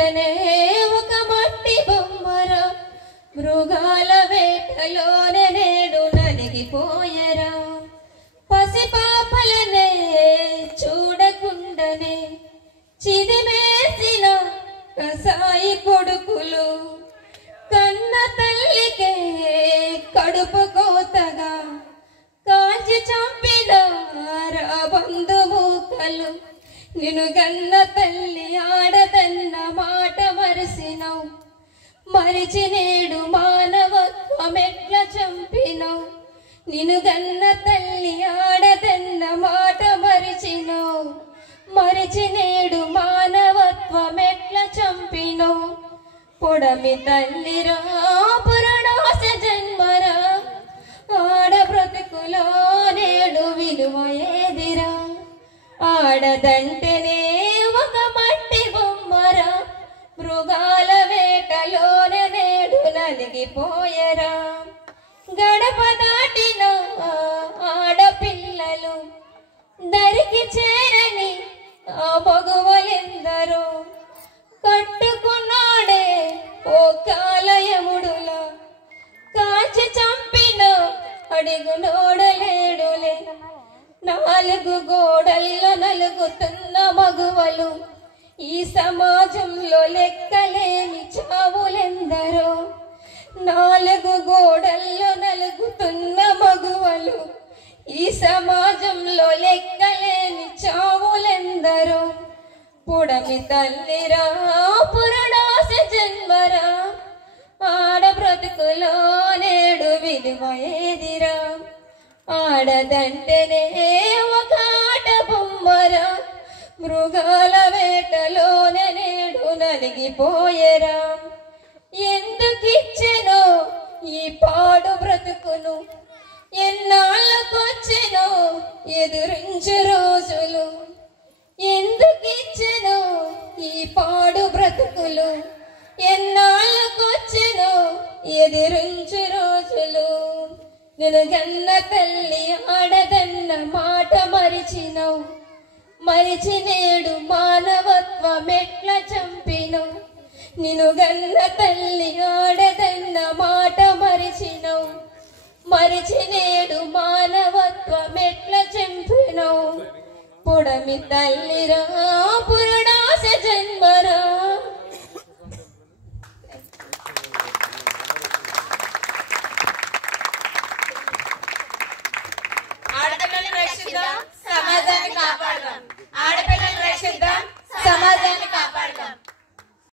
ఆడదంటనే ఒక మట్టి బొమ్మరా, మృగాల వేటలోనే నేడు నలిగిపోయరా. పసిపాపలనే చూడకుండానే చిదిమేసిన కసాయి కొడుకులు, కన్న తల్లికే కడుపు కోతగా కాల్చి చంపిన బంధుమూకలు. నిన్ను గన్న తల్లి ఆడదన్న మాట మరిసినవు, మరిచి నేడు మానవత్వం ఎట్లా చంపినవు. నిన్ను గన్న తల్లి ఆడదన్న మాట మరిచినవు, మరిచి నేడు మానవత్వం ఎట్లా చంపినవు. పొడమి తల్లిరా పురణాస జన్మరా, ఆడ బ్రతుకులో నేడు విలువ ఏదిరా. ఆడదంటేనే ఒక మట్టి బొమ్మరా, మృగాల వేటలోనే నేడు నలిగిపోయరా. గడప దాటిన ఆడపిల్లలు దరికి చేరని ఆ మగువలెందరో, కట్టుకున్నాడే ఓ కాలయముడులా కాల్చి చంపిన అడుగు నోడలేడులే. నాలుగు గోడల్లో నలుగుతున్న మగువలు, ఈ సమాజంలో లెక్కలేని చావులెందరో. నాలుగు గోడల్లో నలుగుతున్న మగువలు, ఈ సమాజంలో లెక్కలేని చావులెందరో. పుడమి తల్లిరా పురణాస జన్మరా, ఆడ బ్రతుకులో నేడు విలువ ఏదిరా. ఆడదంటేనే ఒక ఆట బొమ్మరా, మృగాల వేటలోనే నేడు నలిగిపోయరా. ఎందుకిచ్చెనో ఈ పాడు బ్రతుకును, ఎన్నాళ్ళకొచ్చెనో ఎదురించు రోజులు. ఎందుకిచ్చెనో ఈ పాడు బ్రతుకులు, ఎన్నాళ్ళకొచ్చెనో ఎదురించు రోజులు. నిన్ను గన్న తల్లి ఆడదన్న మాట మరిచినవు, మరిచి నేడు మానవత్వం ఎట్లా చంపినవు. నిన్ను గన్న తల్లి ఆడదన్న మాట మరిచినవు, మరిచి నేడు మానవత్వం ఎట్లా చంపినవు. పుడమి తల్లిరా పురణాస జన్మరా.